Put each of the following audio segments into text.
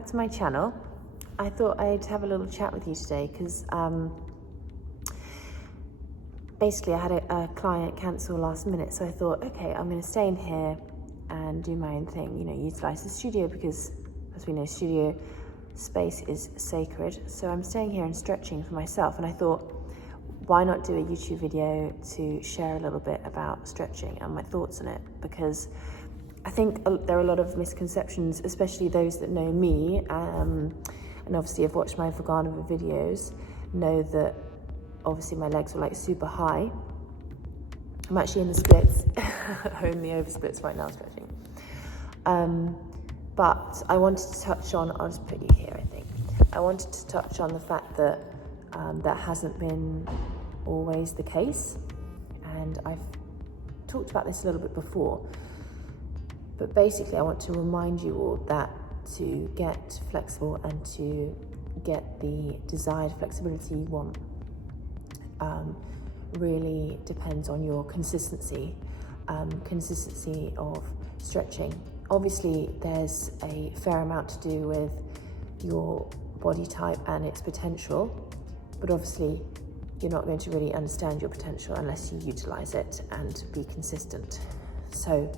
back to my channel. I thought I'd have a little chat with you today because basically I had a client cancel last minute, so I thought, okay, I'm going to stay in here and do my own thing, utilize the studio because, as we know, studio space is sacred. So I'm staying here and stretching for myself, and I thought, why not do a YouTube video to share a little bit about stretching and my thoughts on it, because I think there are a lot of misconceptions, especially those that know me, and obviously have watched my Vaganova videos, know that obviously my legs were like super high. I'm actually in the splits, only over splits right now stretching. But I wanted to touch on, I'll just put you here, I think. I wanted to touch on the fact that that hasn't been always the case. And I've talked about this a little bit before. But basically, I want to remind you all that to get flexible and to get the desired flexibility you want really depends on your consistency of stretching. Obviously, there's a fair amount to do with your body type and its potential, but obviously you're not going to really understand your potential unless you utilize it and be consistent. So,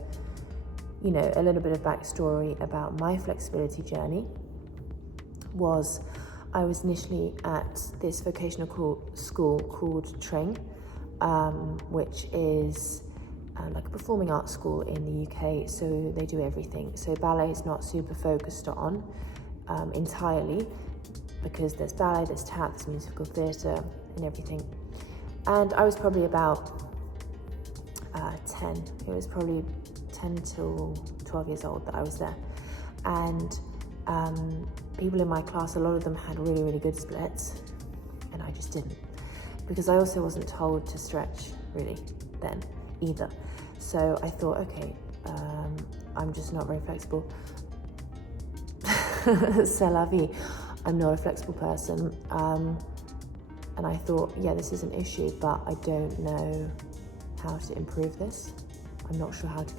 a little bit of backstory about my flexibility journey was I was initially at this vocational school called Tring, which is like a performing arts school in the UK, so they do everything. So ballet is not super focused on entirely, because there's ballet, there's tap, there's musical theatre and everything. And I was probably about 10. It was probably 10 till 12 years old that I was there. And people in my class, a lot of them had really, really good splits, and I just didn't. Because I also wasn't told to stretch really then either. So I thought, okay, I'm just not very flexible. C'est la vie. I'm not a flexible person. And I thought, yeah, this is an issue, but I don't know how to improve this. I'm not sure how to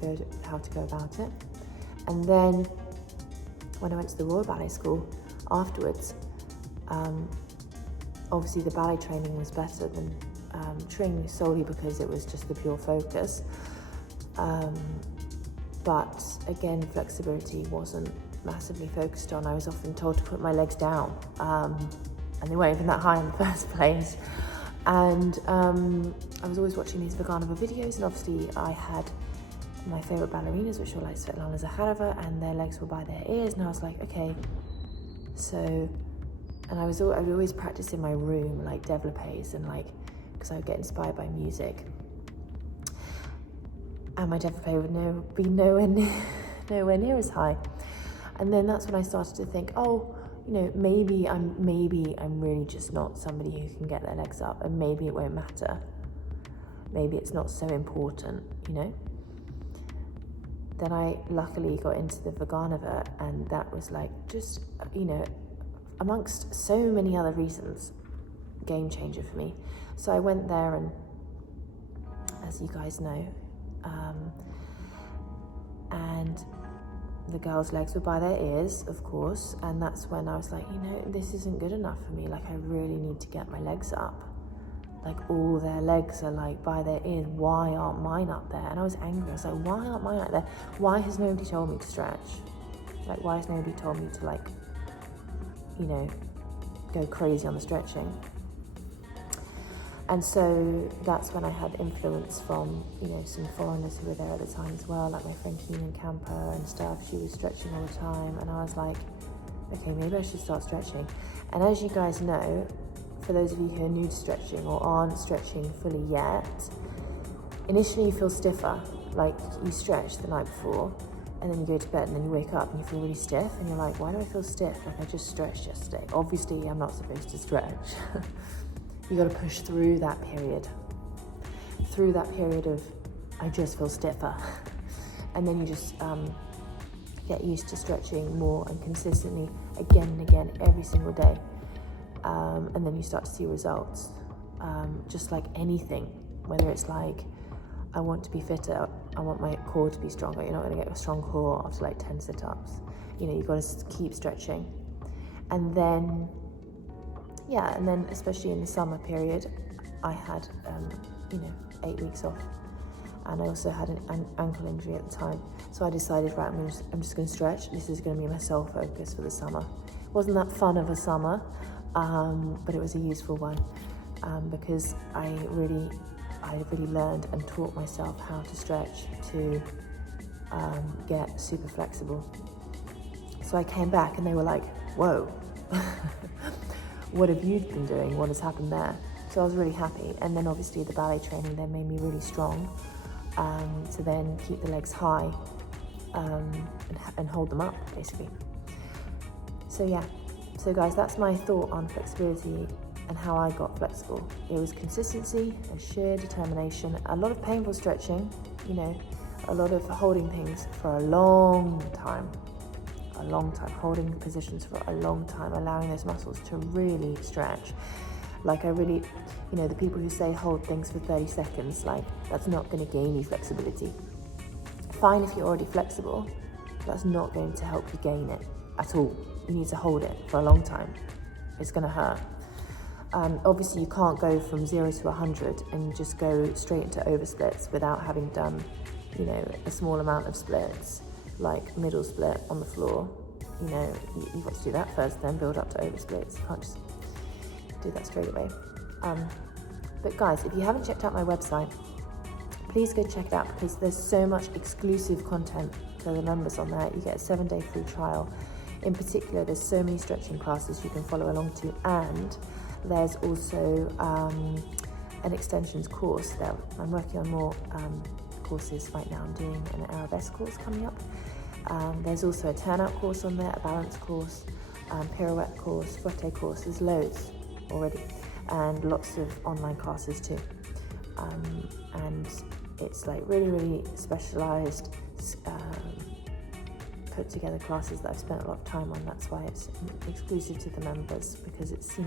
go about it. And then when I went to the Royal Ballet School afterwards, obviously the ballet training was better than Tring, solely because it was just the pure focus. But again, flexibility wasn't massively focused on. I was often told to put my legs down, and they weren't even that high in the first place. And I was always watching these Vaganova videos, and obviously I had my favourite ballerinas, which were like Isabella Mikhailovsky, and their legs were by their ears, and I was like, okay, so, and I would always practice in my room, like développés, and like, because I would get inspired by music, and my développé would be nowhere near as high. And then that's when I started to think, oh, maybe I'm really just not somebody who can get their legs up, and maybe it won't matter. Maybe it's not so important, Then I luckily got into the Vaganova, and that was like just, amongst so many other reasons, game changer for me. So I went there, and as you guys know, and the girls' legs were by their ears, of course, and that's when I was like, this isn't good enough for me. Like, I really need to get my legs up. Like, all their legs are like by their ears. Why aren't mine up there? And I was angry. I was like, why aren't mine up there? Why has nobody told me to stretch? Like, why has nobody told me to, like, go crazy on the stretching? And so that's when I had influence from, some foreigners who were there at the time as well, like my friend Keenan Camper and stuff. She was stretching all the time, and I was like, okay, maybe I should start stretching. And as you guys know, for those of you who are new to stretching or aren't stretching fully yet, initially you feel stiffer, like you stretch the night before, and then you go to bed, and then you wake up and you feel really stiff, and you're like, why do I feel stiff? Like, I just stretched yesterday. Obviously, I'm not supposed to stretch. You got to push through that period of I just feel stiffer, and then you just get used to stretching more and consistently again and again every single day, and then you start to see results. Just like anything, whether it's like I want to be fitter, I want my core to be stronger. You're not going to get a strong core after like 10 sit-ups. you've got to keep stretching. And then, especially in the summer period, I had, 8 weeks off. And I also had an ankle injury at the time. So I decided, right, I'm just going to stretch. This is going to be my sole focus for the summer. It wasn't that fun of a summer, but it was a useful one, because I really learned and taught myself how to stretch to get super flexible. So I came back and they were like, whoa, what have you been doing? What has happened there? So I was really happy. And then obviously the ballet training then made me really strong, to then keep the legs high, and hold them up, basically. So guys, that's my thought on flexibility and how I got flexible. It was consistency and sheer determination, a lot of painful stretching, a lot of holding things for a long time, holding positions for a long time, allowing those muscles to really stretch. Like the people who say hold things for 30 seconds, like that's not going to gain you flexibility. Fine if you're already flexible, that's not going to help you gain it at all. You need to hold it for a long time. It's going to hurt. Obviously you can't go from 0 to 100 and just go straight into oversplits without having done, a small amount of splits, like middle split on the floor. You've got to do that first, then build up to oversplits. You can't just do that straight away. But guys, if you haven't checked out my website, please go check it out, because there's so much exclusive content for the members on there. You get a 7-day free trial. In particular, there's so many stretching classes you can follow along to, and there's also an extensions course there. I'm working on more courses right now. I'm doing an arabesque course coming up. There's also a turnout course on there, a balance course, pirouette course, fouetté course. There's loads already, and lots of online classes too. And it's like really, really specialized, put together classes that I've spent a lot of time on. That's why it's exclusive to the members, because it's,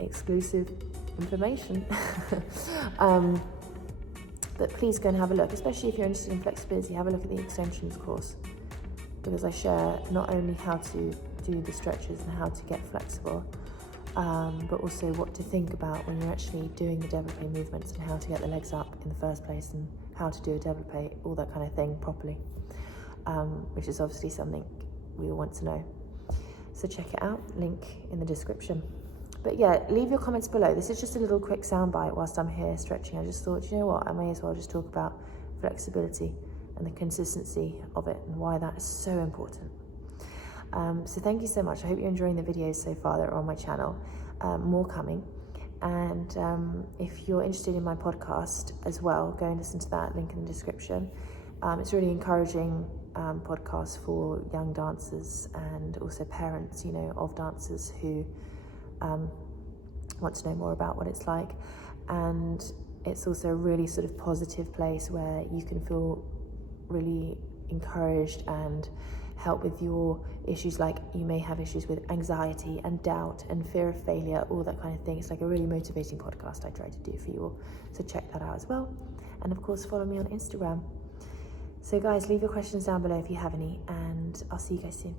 exclusive information. But please go and have a look, especially if you're interested in flexibility. Have a look at the extensions course, because I share not only how to do the stretches and how to get flexible, but also what to think about when you're actually doing the développé movements, and how to get the legs up in the first place, and how to do a développé, all that kind of thing properly, which is obviously something we all want to know. So check it out, link in the description. But leave your comments below. This is just a little quick soundbite whilst I'm here stretching. I just thought, you know what, I may as well just talk about flexibility and the consistency of it, and why that is so important. So thank you so much. I hope you're enjoying the videos so far that are on my channel. More coming. And if you're interested in my podcast as well, go and listen to that, link in the description. It's really encouraging podcast for young dancers, and also parents, of dancers who want to know more about what it's like. And it's also a really sort of positive place where you can feel really encouraged and help with your issues. Like, you may have issues with anxiety and doubt and fear of failure, all that kind of thing. It's like a really motivating podcast I try to do for you all. So check that out as well. And of course, follow me on Instagram. So guys, leave your questions down below if you have any, and I'll see you guys soon.